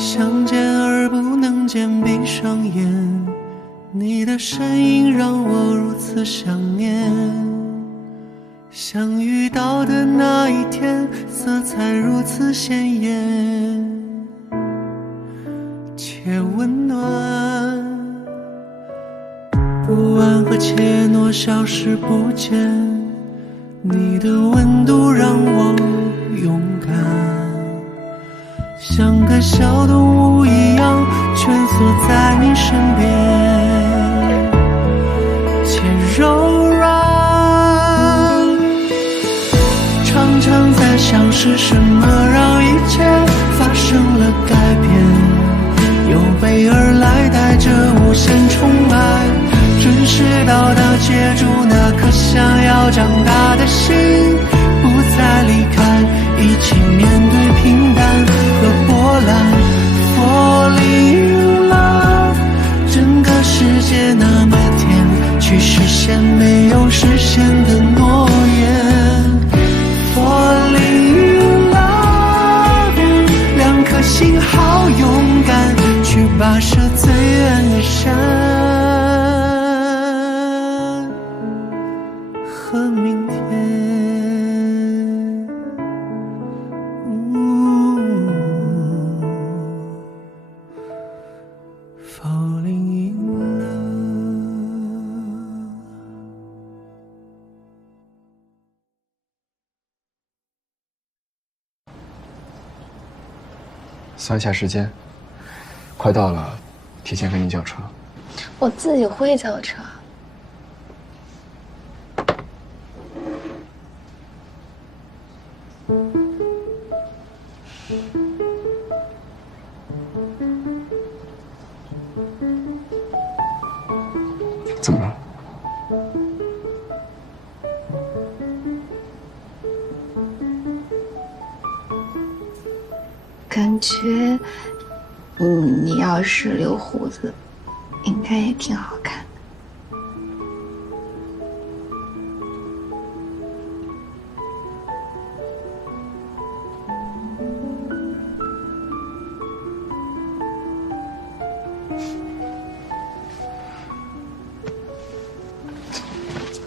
相见而不能见，闭上眼，你的身影让我如此想念。相遇到的那一天，色彩如此鲜艳且温暖，不安和怯懦消失不见，你的温度让我勇敢，像个小动物一样蜷缩在你身边，且柔软。常常在想是什么让一切发生了改变，有备而来带着无限宠爱，准时到达接住那颗想要长大的心，不再离开，一起面对平淡和波澜。Falling in love， 整个世界那么甜，去实现没有实现的诺言。Falling in love， 两颗心好勇敢，去跋涉最远的山和明天。Falling in love。算一下时间，快到了，提前跟你叫车。我自己会叫车。怎么了？感觉，你要是留胡子，应该也挺好看的。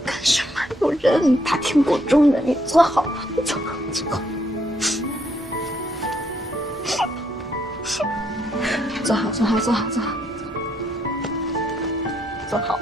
干什么？有人大庭广众的，你坐好，坐好，坐好。坐好，坐好，坐好，坐好，坐好。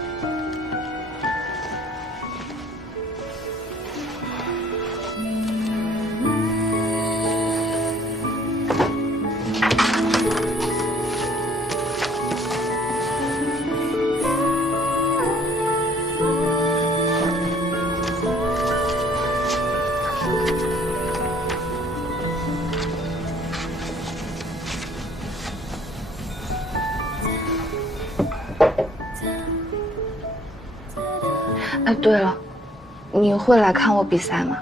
哎，对了，你会来看我比赛吗？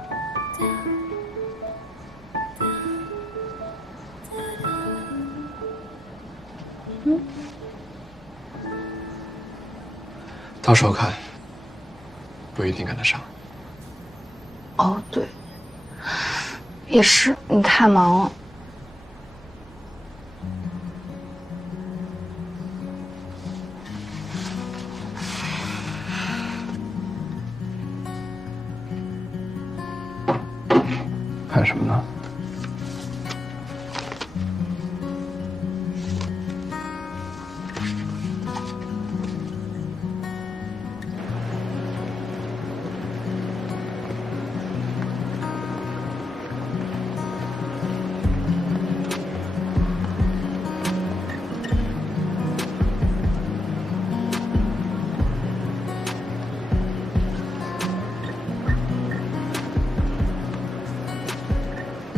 到时候看，不一定赶得上。哦，对，也是，你太忙了。看什么呢？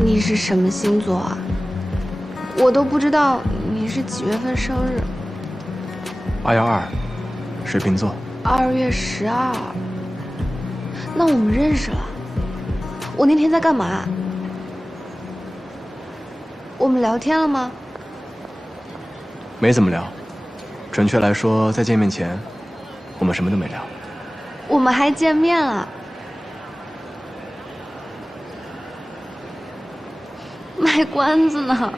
你是什么星座啊？我都不知道你是几月份生日。212，水瓶座。2月12。那我们认识了。我那天在干嘛？我们聊天了吗？没怎么聊，准确来说，在见面前，我们什么都没聊。我们还见面了。卖关子呢。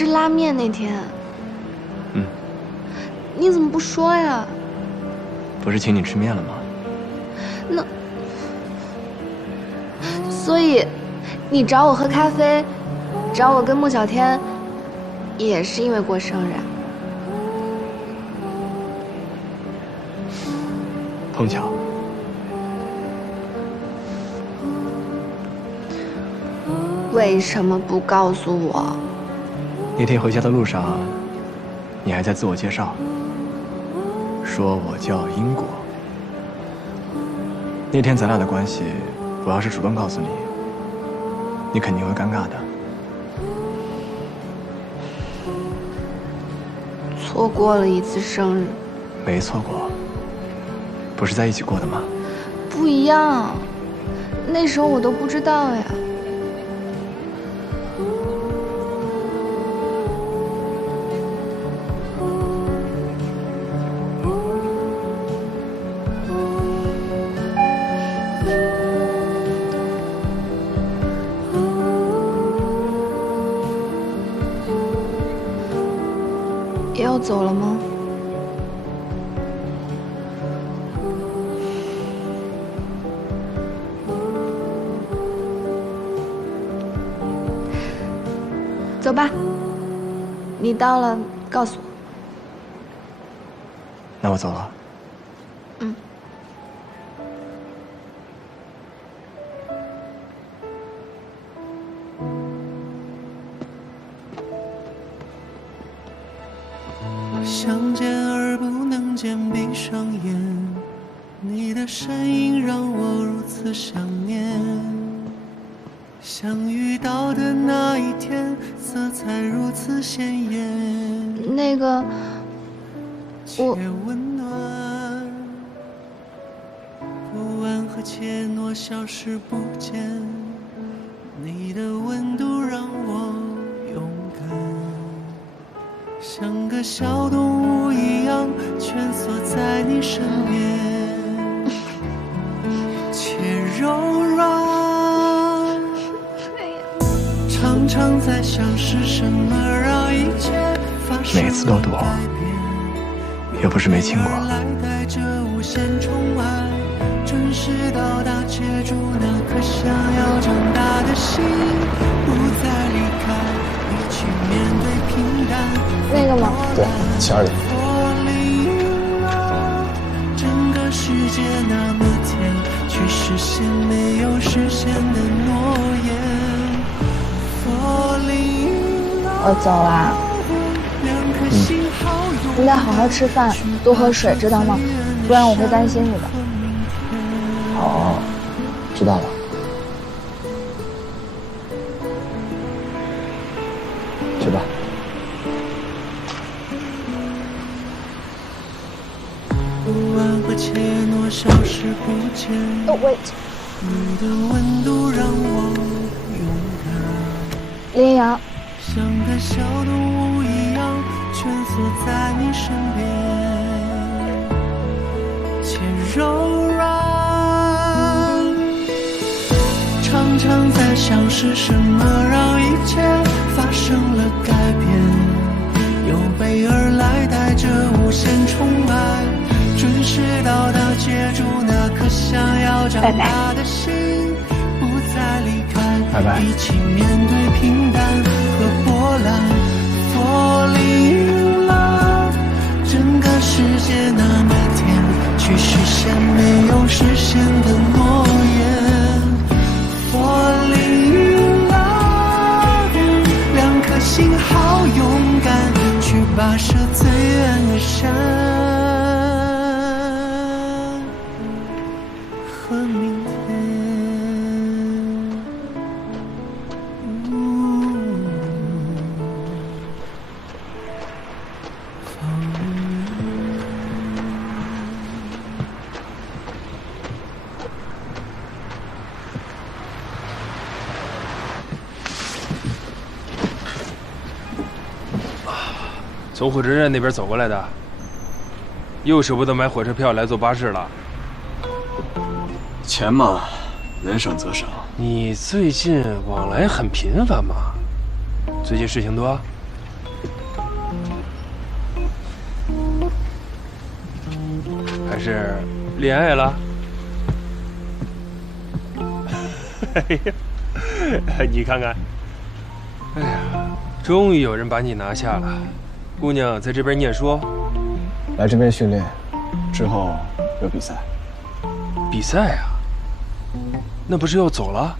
吃拉面那天。嗯。你怎么不说呀？不是请你吃面了吗？那，所以，你找我喝咖啡，找我跟穆小天，也是因为过生日啊？碰巧。为什么不告诉我？那天回家的路上，你还在自我介绍，说我叫英国。那天咱俩的关系，我要是主动告诉你，你肯定会尴尬的。错过了一次生日。没错过，不是在一起过的吗？不一样，那时候我都不知道呀。要走了吗？走吧，你到了告诉我。那我走了。嗯。想见而不能见，闭上眼，你的身影让我如此想念。相遇到的那一天，色彩如此鲜艳。那个，我温暖，不安和怯懦消失不见，你的温度让我勇敢。像个小动物一样蜷缩在你身边，且柔软，常常在想是什么让一切发生。每次都躲，又不是没亲过。带着无限宠爱，准时到达，接住那颗想要长大的心，不再离开，一起面对平淡。那个吗？对，72点。整个世界那么甜，却实现没有实现的诺言。我走啦。你得好好吃饭，多喝水，知道吗？不然我会担心你的。好，知道了。去吧。Wait。你的温度让我勇敢。林阳。像个小动物一样蜷缩在你身边，且柔软。常常在想是什么让一切发生了改变，有备而来带着无限宠爱，准时到达，接住那颗想要长大的心，不再离开，拜拜，一起面对平淡和波澜。Falling in love， 整个世界那么甜，去实现没有实现的诺言。Falling in love， 两颗心好勇敢，去跋涉最远的山和明天。从火车站那边走过来的，又舍不得买火车票来坐巴士了。钱嘛，能省则省。你最近往来很频繁吗？最近事情多？还是恋爱了？哎呀，你看看，哎呀，终于有人把你拿下了。姑娘在这边念书，来这边训练，之后有比赛。比赛啊？那不是要走了？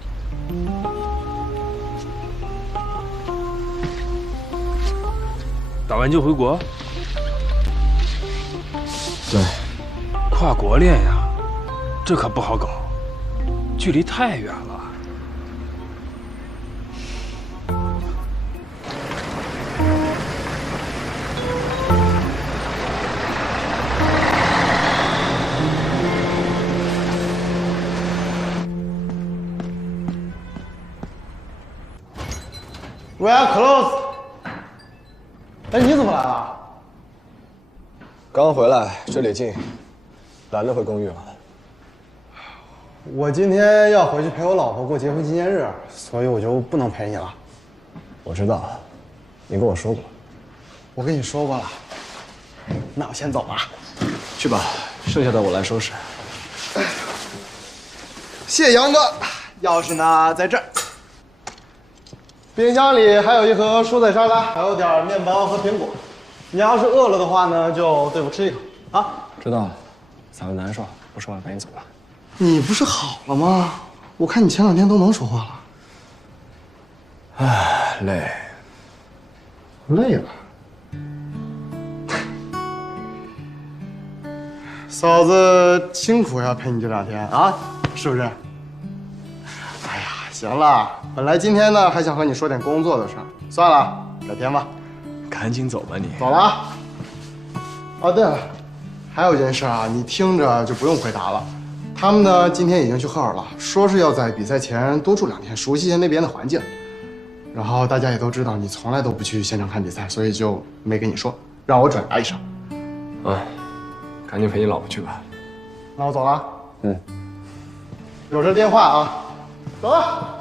打完就回国？对，跨国恋呀，这可不好搞，距离太远了。We are close。哎，你怎么来了？刚回来，这里近，懒得回公寓了。我今天要回去陪我老婆过结婚纪念日，所以我就不能陪你了。我知道，你跟我说过。我跟你说过了。那我先走了。去吧，剩下的我来收拾。谢谢杨哥，钥匙呢在这儿。冰箱里还有一盒蔬菜沙拉，还有点面包和苹果。你要是饿了的话呢，就对付吃一口啊。知道了，嗓子难受，不说话赶紧走吧。你不是好了吗？我看你前2天都能说话了。唉，累。累了。嫂子辛苦呀，陪你这2天啊，是不是？哎呀，行了，本来今天呢还想和你说点工作的事儿，算了，改天吧。赶紧走吧你。走了啊。哦，对了，还有一件事啊，你听着就不用回答了。他们呢今天已经去赫尔了，说是要在比赛前多住2天，熟悉一下那边的环境。然后大家也都知道你从来都不去现场看比赛，所以就没跟你说，让我转达一声。赶紧陪你老婆去吧。那我走了。有这电话啊，走了。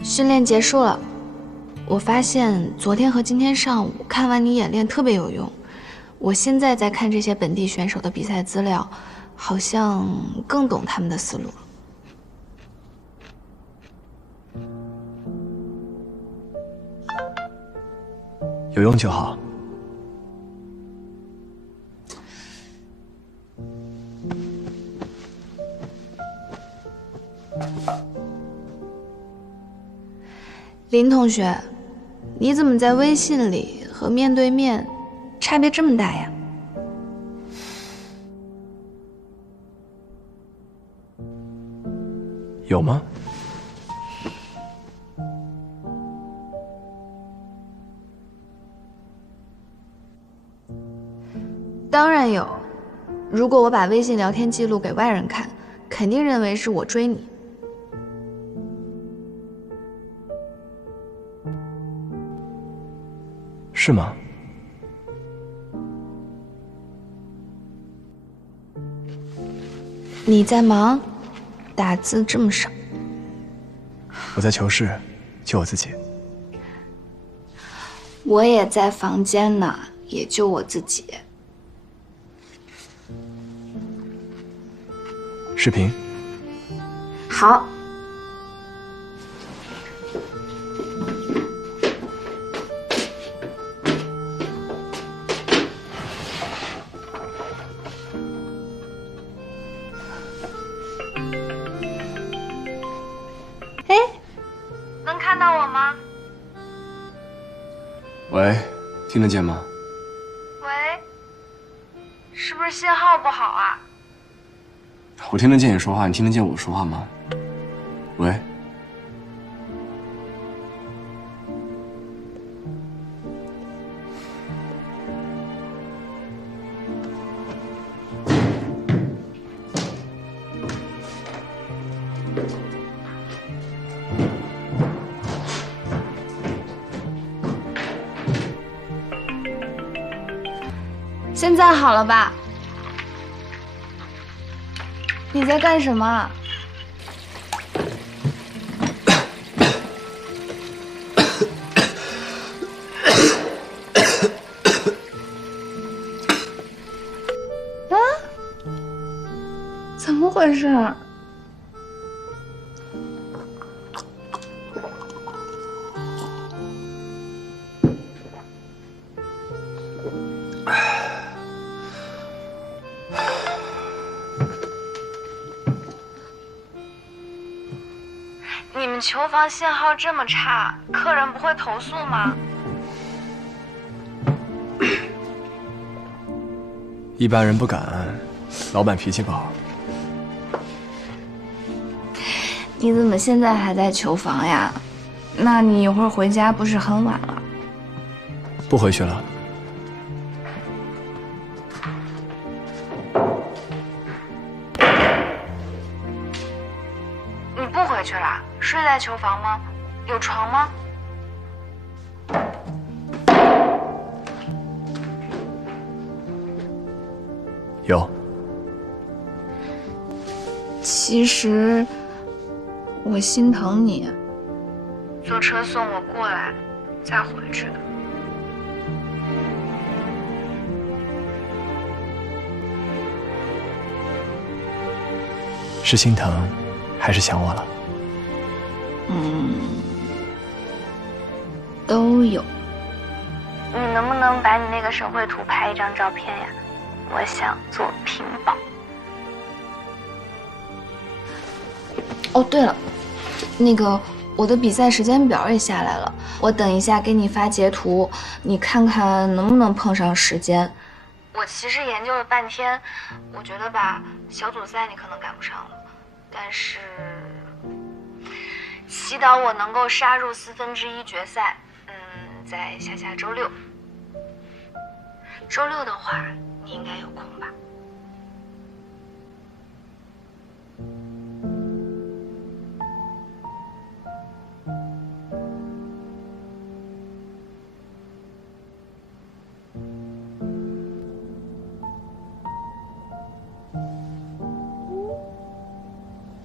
训练结束了，我发现昨天和今天上午看完你演练特别有用。我现在在看这些本地选手的比赛资料，好像更懂他们的思路了。有用就好。林同学，你怎么在微信里和面对面差别这么大呀？有吗？当然有。如果我把微信聊天记录给外人看，肯定认为是我追你。是吗？你在忙，打字这么少。我在求是，救我自己。我也在房间呢，也就我自己。视频。好。听得见吗？喂，是不是信号不好啊？我听得见你说话，你听得见我说话吗？喂。现在好了吧？你在干什么？啊？怎么回事？你们球房信号这么差，客人不会投诉吗？一般人不敢，老板脾气不好。你怎么现在还在球房呀？那你一会儿回家不是很晚了？不回去了。你不回去了？睡在球房吗？有床吗？有。其实我心疼你。坐车送我过来，再回去的。是心疼，还是想我了？都有。你能不能把你那个手绘图拍一张照片呀？我想做屏保。哦，对了，那个我的比赛时间表也下来了，我等一下给你发截图，你看看能不能碰上时间。我其实研究了半天，我觉得吧，小组赛你可能赶不上了，但是祈祷我能够杀入1/4决赛。在下周六。周六的话，你应该有空吧？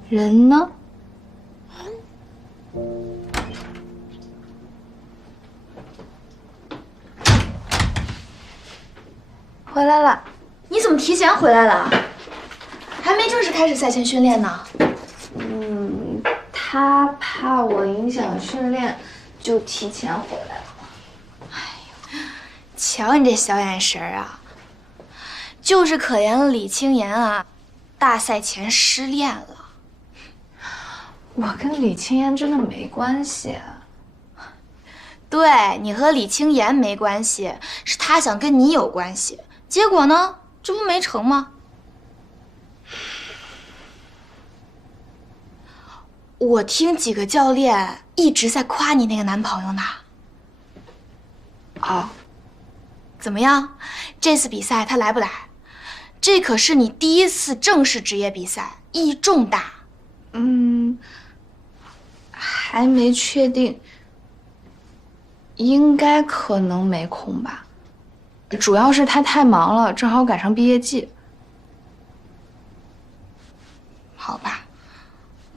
人呢？回来了。你怎么提前回来了？还没正式开始赛前训练呢。他怕我影响训练，就提前回来了。瞧你这小眼神啊，就是可怜了李青言啊，大赛前失恋了。我跟李青言真的没关系。对，你和李青言没关系，是他想跟你有关系，结果呢，这不没成吗？我听几个教练一直在夸你那个男朋友呢。哦，怎么样？这次比赛他来不来？这可是你第一次正式职业比赛，意义重大。还没确定，应该可能没空吧。主要是他太忙了，正好赶上毕业季。好吧，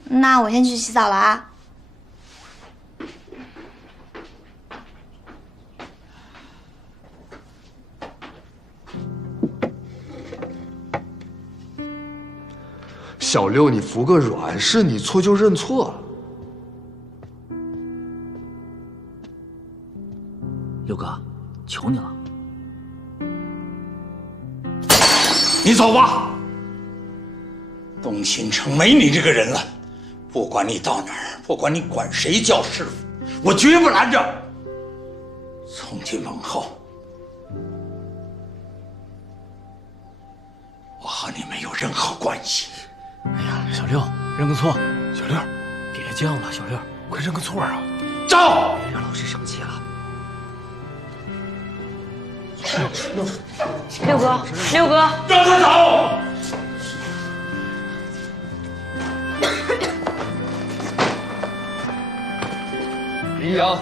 那我先去洗澡了啊。小六，你服个软，是你错就认错。六哥，求你了。你走吧。东新城没你这个人了，不管你到哪儿，不管你管谁叫师傅，我绝不拦着。从今往后，你没有任何关系。哎呀，小六，认个错。小六，别犟了，小六，快认个错啊！走！别让老师生气了。六哥，六哥，让他走！林阳，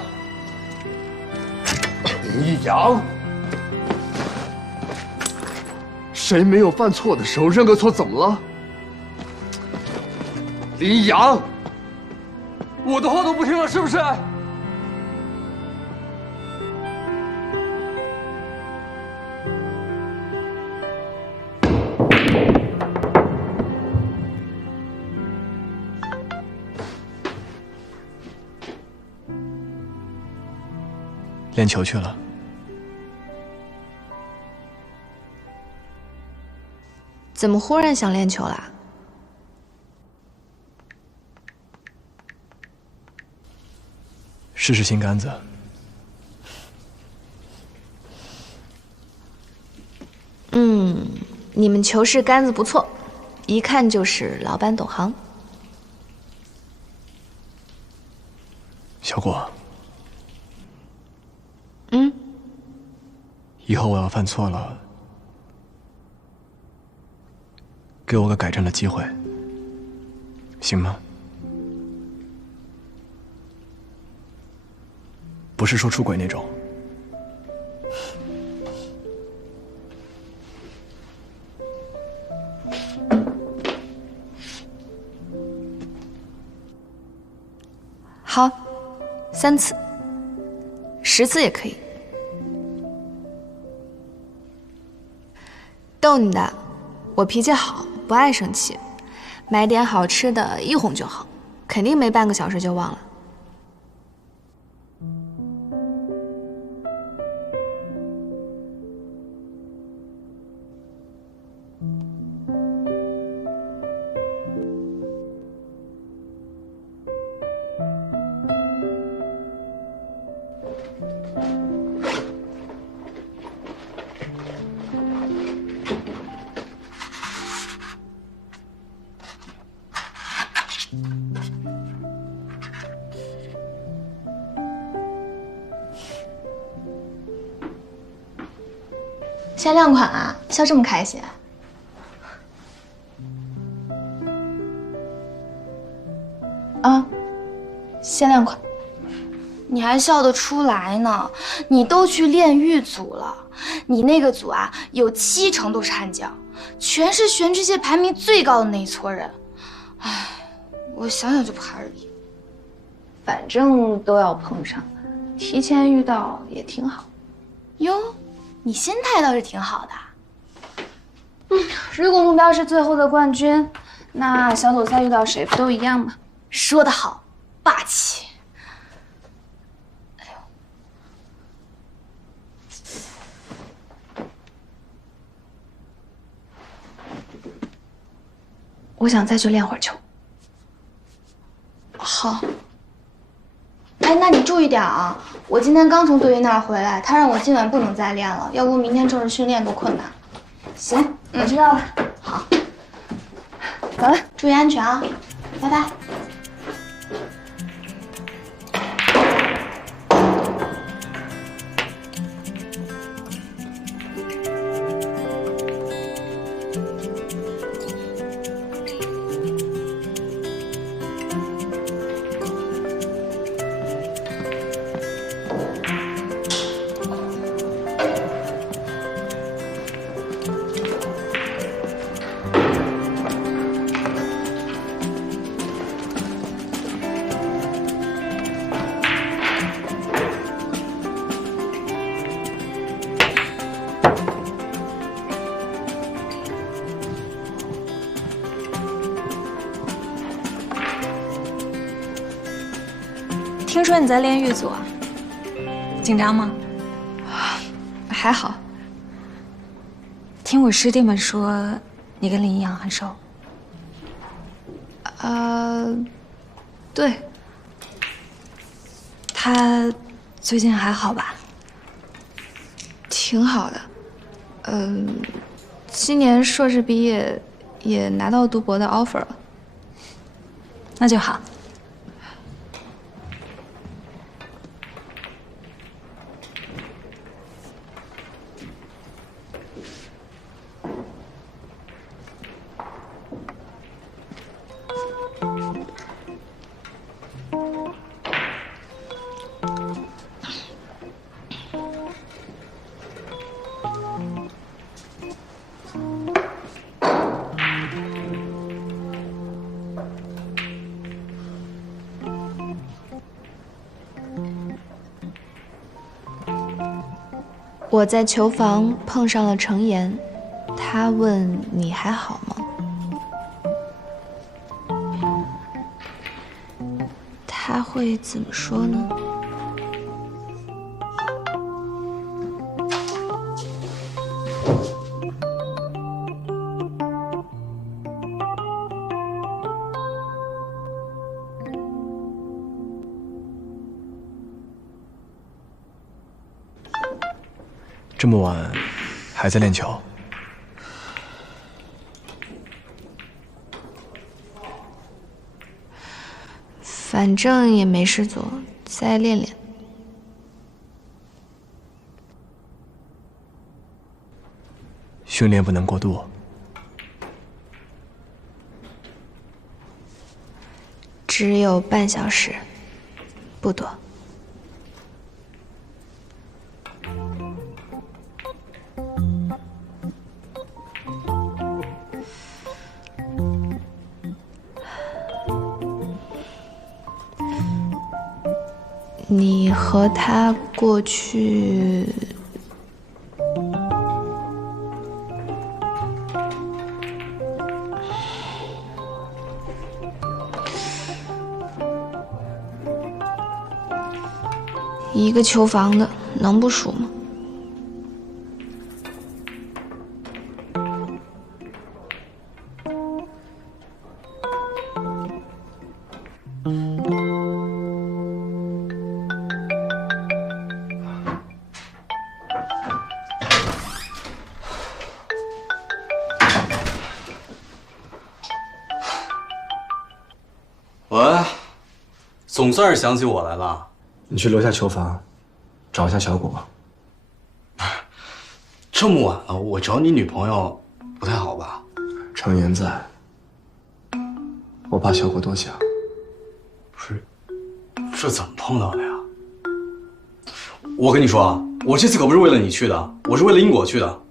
林阳，谁没有犯错的时候认个错怎么了？林阳，我的话都不听了是不是？练球去了。怎么忽然想练球啦？试试新杆子。你们球室杆子不错，一看就是老板懂行。小果。以后我要犯错了，给我个改正的机会，行吗？不是说出轨那种。好，3次，10次也可以。逗你的，我脾气好，不爱生气，买点好吃的一哄就好，肯定没半个小时就忘了。限量款啊，笑这么开心。啊，限量款，你还笑得出来呢？你都去练狱组了，你那个组啊，有70%都是悍将，全是全世界排名最高的那一撮人。唉，我想想就怕而已。反正都要碰上，提前遇到也挺好。哟，你心态倒是挺好的。如果目标是最后的冠军，那小组赛遇到谁不都一样吗？说得好，霸气。哎呦，我想再去练会儿球。好。哎，那你注意点啊！我今天刚从队医那儿回来，他让我今晚不能再练了，要不明天正式训练多困难。行，我知道了。好，走了，注意安全啊！拜拜。听说你在练狱组啊？紧张吗？还好。听我师弟们说，你跟林一阳很熟。对。他最近还好吧？挺好的。今年硕士毕业，也拿到读博的 offer 了。那就好。我在球房碰上了程岩，他问你还好吗？他会怎么说呢？这么晚还在练球？反正也没事做，再练练。训练不能过度。只有半小时，不多。你和他过去一个球房的，能不熟吗？喂，总算是想起我来了。你去楼下球房找一下小果。这么晚了，我找你女朋友不太好吧？程岩在，我怕小果多想。不是，这怎么碰到的呀？我跟你说啊，我这次可不是为了你去的，我是为了英果去的。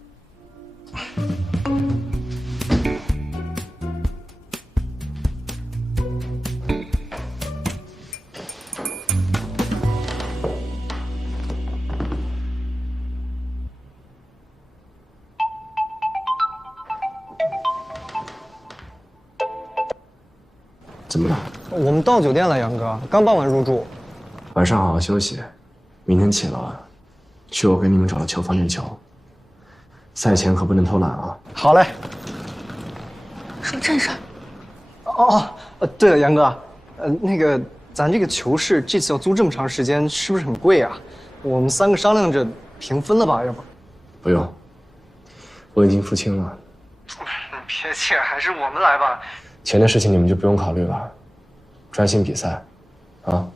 怎么了？我们到酒店了，杨哥，刚办完入住。晚上好好休息，明天起了去我给你们找的球房练球。赛前可不能偷懒啊！好嘞。说正事儿。对了，杨哥，那个咱这个球室这次要租这么长时间，是不是很贵啊？我们3个商量着平分了吧，要不？不用，我已经付清了。别介，还是我们来吧。钱的事情你们就不用考虑了，专心比赛，啊！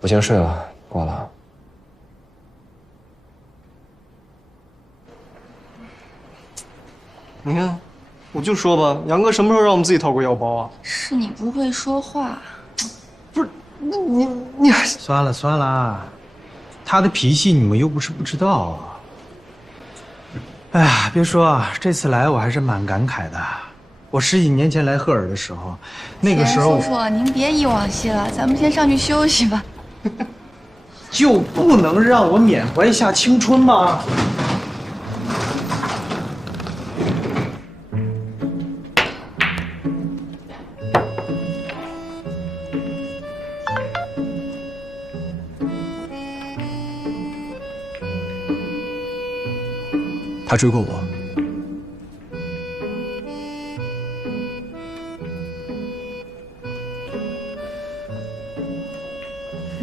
我先睡了，挂了。你看，我就说吧，杨哥什么时候让我们自己掏过腰包啊？是你不会说话。不是，你还算了算了，他的脾气你们又不是不知道。哎呀，别说，这次来我还是蛮感慨的。我10几年前来赫尔的时候，那个时候叔叔，您别忆往昔了，咱们先上去休息吧。就不能让我缅怀一下青春吗？他追过我。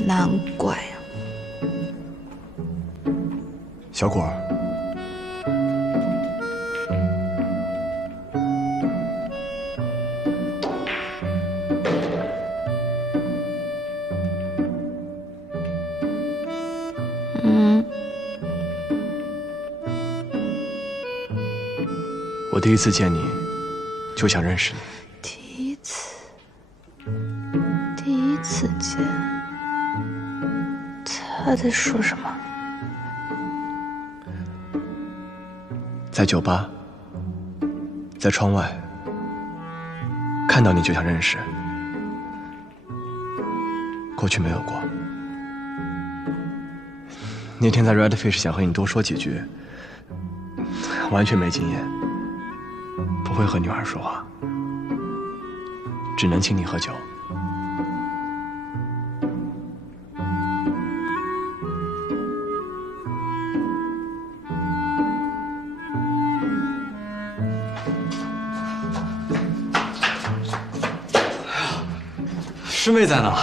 难怪啊！小果，我第一次见你，就想认识你。第一次见，他在说什么？在酒吧，在窗外，看到你就想认识。过去没有过。那天在 Redfish 想和你多说几句，完全没经验，不会和女孩说话，只能请你喝酒。师妹在呢。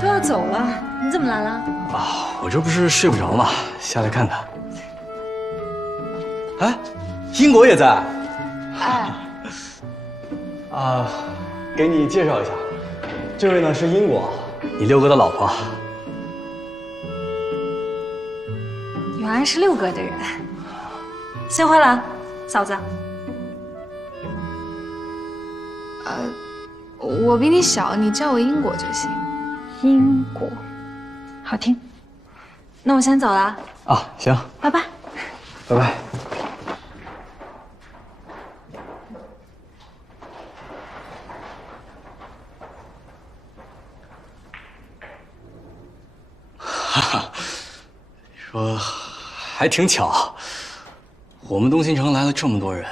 都要走了，你怎么来了？啊，我这不是睡不着吗？下来看看。哎，英国也在。哎，给你介绍一下，这位呢是英国，你六哥的老婆。原来是六哥的人。先回来，嫂子。我比你小，你叫我英果就行。英果，好听。那我先走了。啊，行，拜拜。拜拜。哈哈，说还挺巧，我们东新城来了这么多人，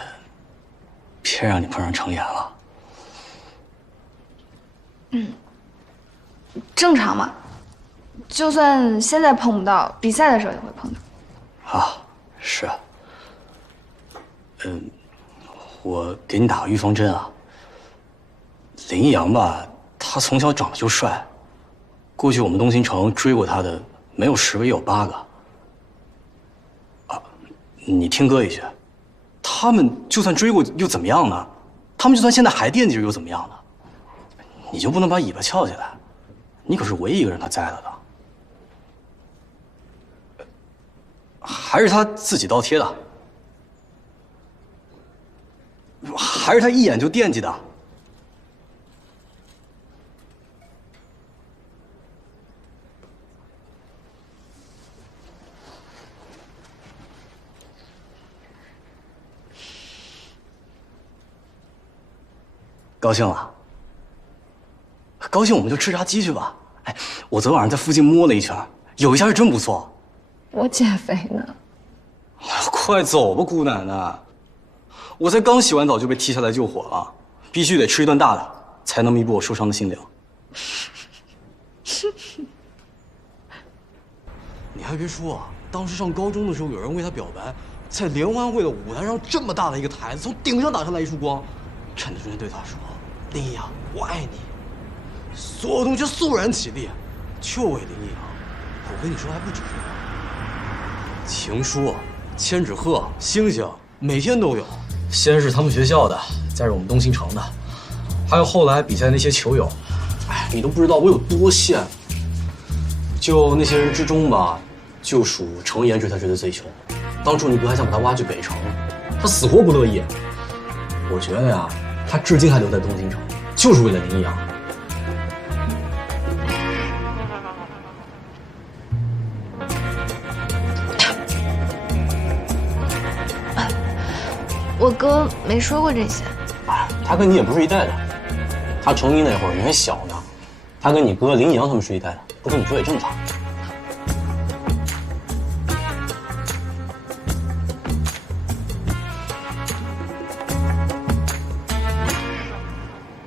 偏让你碰上程岩了。正常嘛，就算现在碰不到，比赛的时候也会碰到。啊，是。我给你打个预防针啊。林一阳吧，他从小长得就帅，过去我们东新城追过他的，没有10个也有8个。啊，你听哥一句，他们就算追过又怎么样呢？他们就算现在还惦记着又怎么样呢？你就不能把尾巴翘起来？你可是唯一一个让他栽了的，还是他自己倒贴的，还是他一眼就惦记的？高兴了？高兴我们就吃炸鸡去吧。哎，我昨晚上在附近摸了一圈，有一家是真不错。我减肥呢。哎呀，快走吧，姑奶奶！我才刚洗完澡就被踢下来救火了，必须得吃一顿大的，才能弥补我受伤的心灵。你还别说啊，当时上高中的时候，有人为他表白，在联欢会的舞台上，这么大的一个台子，从顶上打下来一束光，站在中间对他说：“林一阳，我爱你。”所有同学肃然起立，就为林一阳。我跟你说还不止这个，情书、千纸鹤、星星，每天都有。先是他们学校的，再是我们东新城的，还有后来比赛那些球友。哎，你都不知道我有多羡慕。就那些人之中吧，就属程岩追他追得最凶。当初你哥还想把他挖去北城，他死活不乐意。我觉得呀，他至今还留在东新城，就是为了林一阳。我哥没说过这些。他跟你也不是一代的，他成一那会儿你还小呢。他跟你哥林一阳他们是一代的，不跟你说也正常。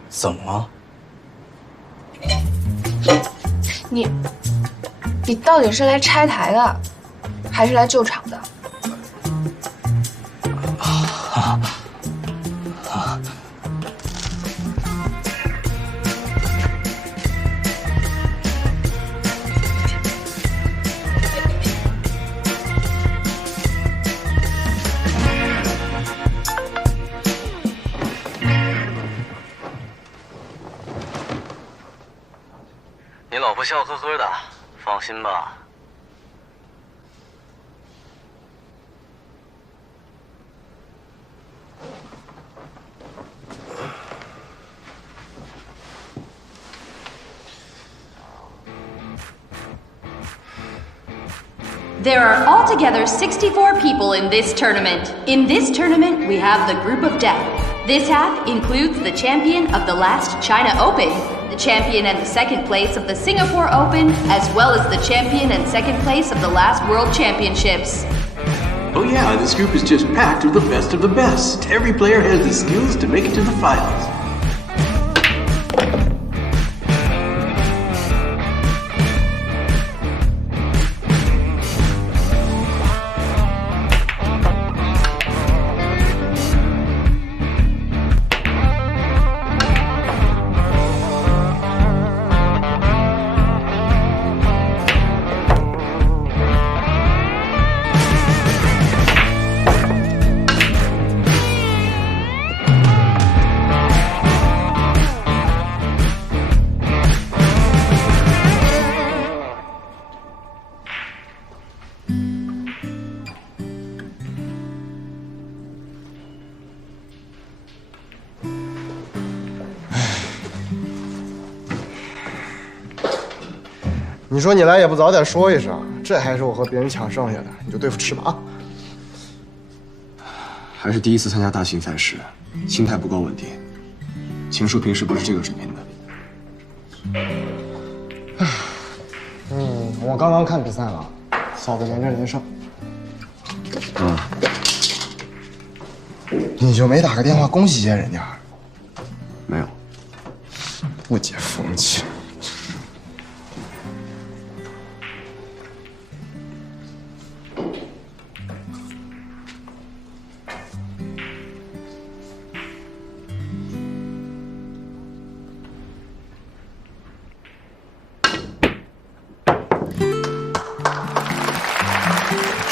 怎么了？你到底是来拆台的，还是来救场的？你老婆笑呵呵的，放心吧。There are altogether 64 people in this tournament. In this tournament, we have the Group of Death. This half includes the champion of the last China Open, the champion and the second place of the Singapore Open, as well as the champion and second place of the last World Championships. Oh yeah, this group is just packed with the best. Every player has the skills to make it to the finals.你说你来也不早点说一声，这还是我和别人抢剩下的，你就对付吃吧啊！还是第一次参加大型赛事，心态不够稳定。秦叔平时不是这个水平的。我刚刚看比赛了，嫂子连战连胜。你就没打个电话恭喜一下人家？没有。不解风情。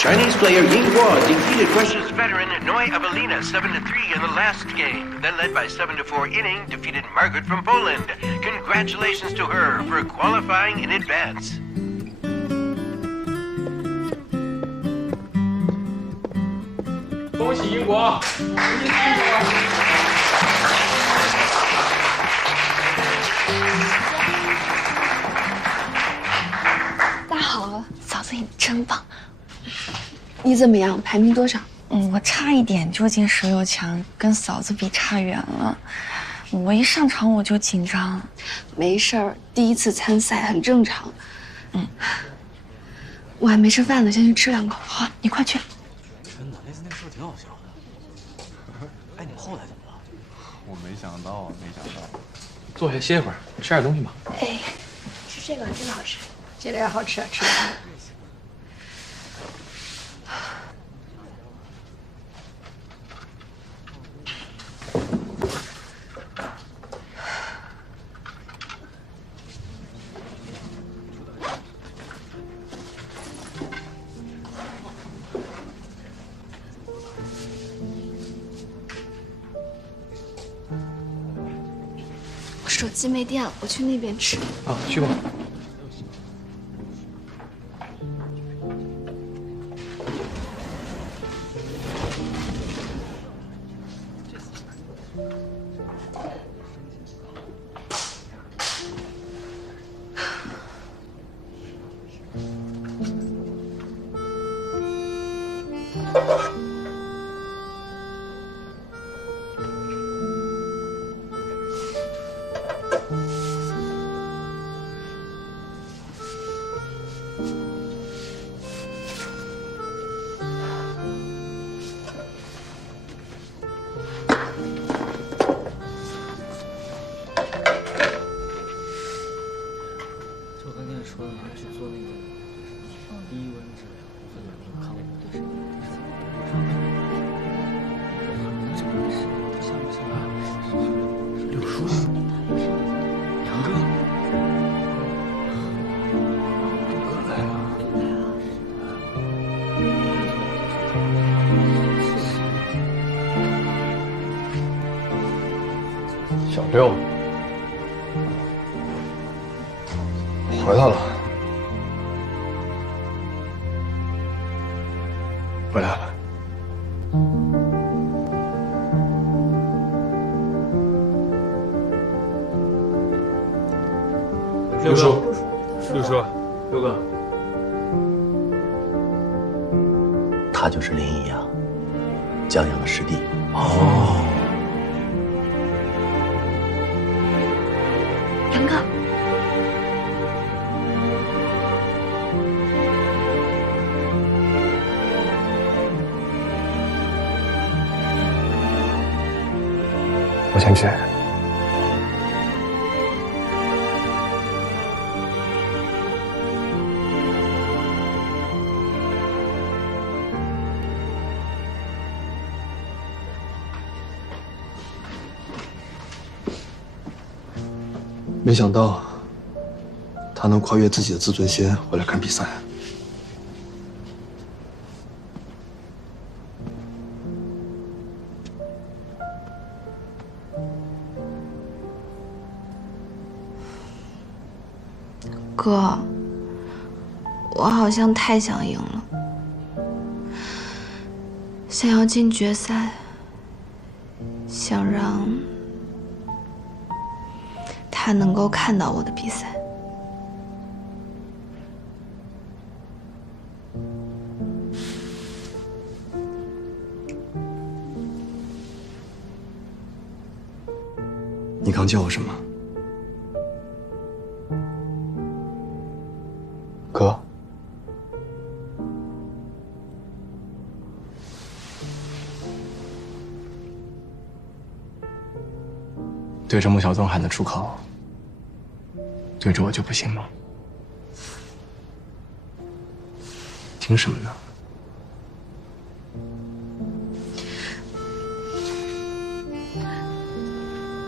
Chinese player Ying Guo defeated Russia's veteran Noi Avelina 7-3 in the last game, then led by 7-4 inning, defeated Margaret from Poland. Congratulations to her for qualifying in advance. 恭喜英国！恭喜英国！大家好，嫂子你真棒。你怎么样？排名多少？我差一点就进16强，跟嫂子比差远了。我一上场我就紧张。没事儿，第一次参赛很正常。我还没吃饭呢，先去吃2口。好，你快去。真的，那次那个事挺好笑的。哎，你们后来怎么了？我没想到，没想到。坐下歇一会儿，吃点东西吧。哎，吃这个，这个好吃。这个也好吃，吃吧。手机没电了，我去那边吃。啊，去吧。说你去做那个低温治疗，你看过对身体像不像啊？六叔，杨哥，哥来了。小六，回来了。回来了。六叔，六叔，六哥，他就是林一阳，江阳的师弟。哦，杨哥，我先去。没想到他能跨越自己的自尊心回来看比赛。哥，我好像太想赢了，想要进决赛，想让他能够看到我的比赛。你刚叫我什么？哥。对着穆小宗喊得出口，对着我就不行吗？听什么呢？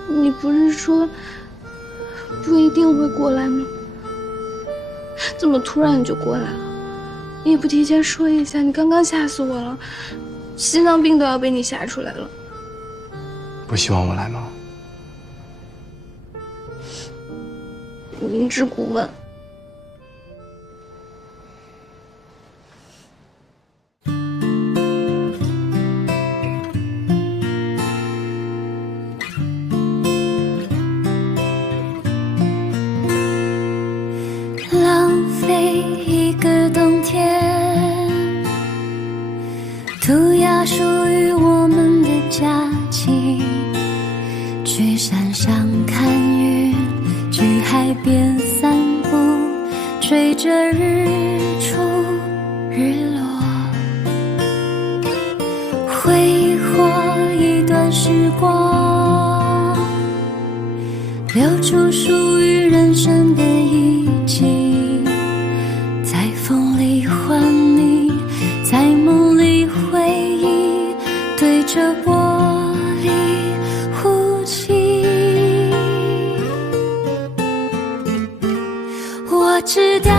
你不是说不一定会过来吗？怎么突然你就过来了？你也不提前说一下，你刚刚吓死我了，心脏病都要被你吓出来了。不希望我来吗？明知故问。浪费一个冬天，涂鸦属于我们的假期，去山上看云，去海边散步，追着日出日落，挥霍一段时光，留住属于人生的一季，在风里唤你，在梦里回忆，对着玻璃呼吸。我知道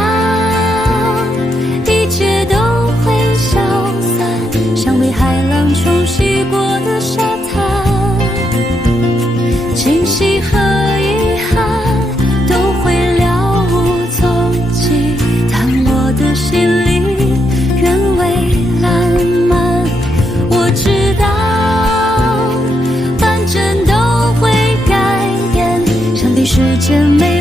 一切都会消散，像被海浪冲洗过的沙滩，惊喜和遗憾都会了无踪迹，但我的心里原未烂漫。我知道反正都会改变，想必时间没